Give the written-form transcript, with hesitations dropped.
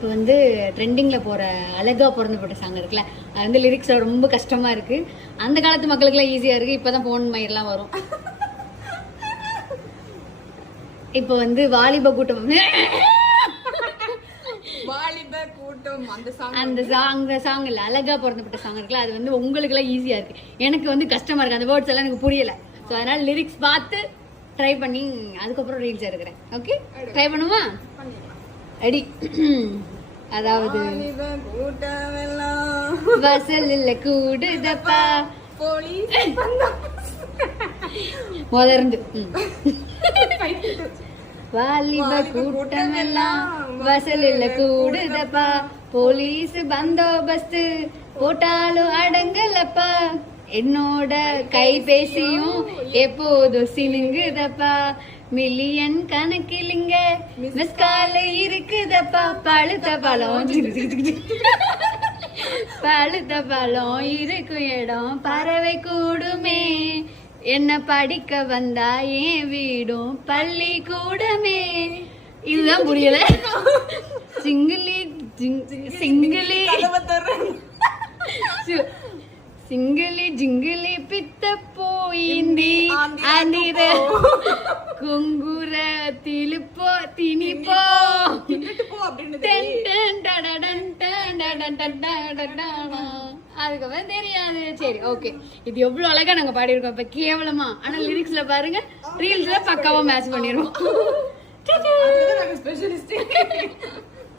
இப்போ வந்து ட்ரெண்டிங்கில் போகிற அழகா பிறந்தப்பட்ட சாங் இருக்குல்ல, அது வந்து லிரிக்ஸ் ரொம்ப கஷ்டமாக இருக்குது. அந்த காலத்து மக்களுக்குலாம் ஈஸியாக இருக்குது. இப்போ தான் ஃபோன் மயிரெலாம் வரும். இப்போ வந்து வாலிப கூட்டம் அந்த சாங் இல்லை, அழகா பிறந்தப்பட்ட சாங் இருக்குல்ல, அது வந்து உங்களுக்குலாம் ஈஸியாக இருக்குது. எனக்கு வந்து கஷ்டமாக இருக்குது. அந்த வேர்ட்ஸ் எல்லாம் எனக்கு புரியலை. ஸோ அதனால் லிரிக்ஸ் பார்த்து ட்ரை பண்ணி அதுக்கப்புறம் ரீல்ஸ் எடுக்கிறேன். ஓகே, ட்ரை பண்ணுமா? ரெடி? அதாவது வாசல்ல கூடுதப்பா முதர்ந்து வாலிப கூட்டம் எல்லாம் வாசல்ல கூடுதப்பா, போலீஸ் பந்தோபஸ்து போட்டாலும் அடங்கலப்பா, என்னோட கைபேசியும் எப்போதும் சினுங்குதப்பா, மில்லியன் கணக்கிலிங்க மிஸ் கால இருக்குதப்பா, பழுத்த பழம் பழுத்த பழம் இருக்கும் இடம் பறவை கூடுமே, என்ன படிக்க வந்தா ஏன் வீடும் பள்ளி கூடமே. இதுதான் புரியல. சிங்கிளி சிங்கிளி சிங்கிளி ஜிங்கிளி பித்த போயிந்தி அனிர குங்குர திலுப்போ திணிப்போ அதுக்கப்புறம் தெரியாது. சரி, ஓகே. இது எவ்வளவு அழகா நாங்க பாடிருக்கோம். இப்ப கேவலமா, ஆனா லிரிக்ஸ்ல பாருங்க, ரீல்ஸ்ல பக்காவா மேட்ச் பண்ணிருவோம்.